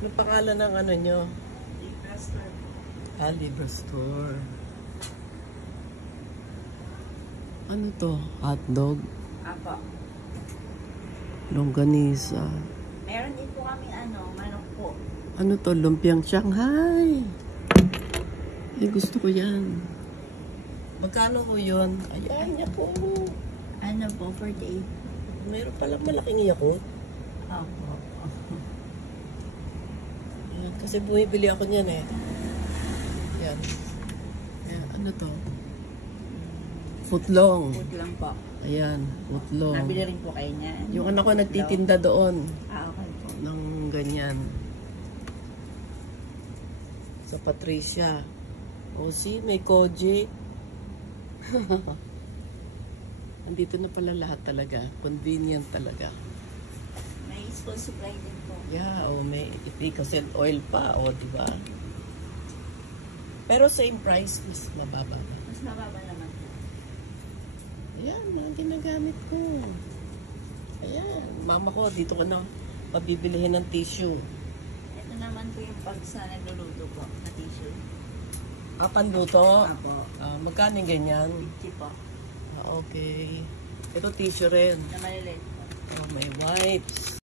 Anong pangalan ng ano nyo? Libra Store. Ah, Libra Store. Ano to? Hotdog? Apo. Longganisa. Meron din po kami manok po. Ano to? Lumpiang Shanghai. Eh, gusto ko yan. Magkano ko yun? Ayan, Yakult. Ano po, 48. Meron palang malaking Yakult. Apo. Ayan, kasi bumibili ako niyan eh. Yan. Ayan, ano to? Footlong. Food lang po. Ayan, footlong. Nabili rin po kayo niyan. Yung anak ko nagtitinda doon Okay po. ng ganyan. Sa Patricia. O see, may koji. Andito na pala lahat talaga. Convenient talaga. May school supply din po. Yeah, o may 80% oil pa, o diba? Pero same price, mas mababa na. Mas mababa naman. Ayan, ang ginagamit ko. Ayan, mama ko, dito ko na pabibilihin ng tissue. Ito naman po yung pag sa nagluluto po na tissue. Ah, panluto? Apo. Magkano yung ganyan? 50 po. Ah, okay. Ito tissue rin. Na maliliit po. Oh, may wipes.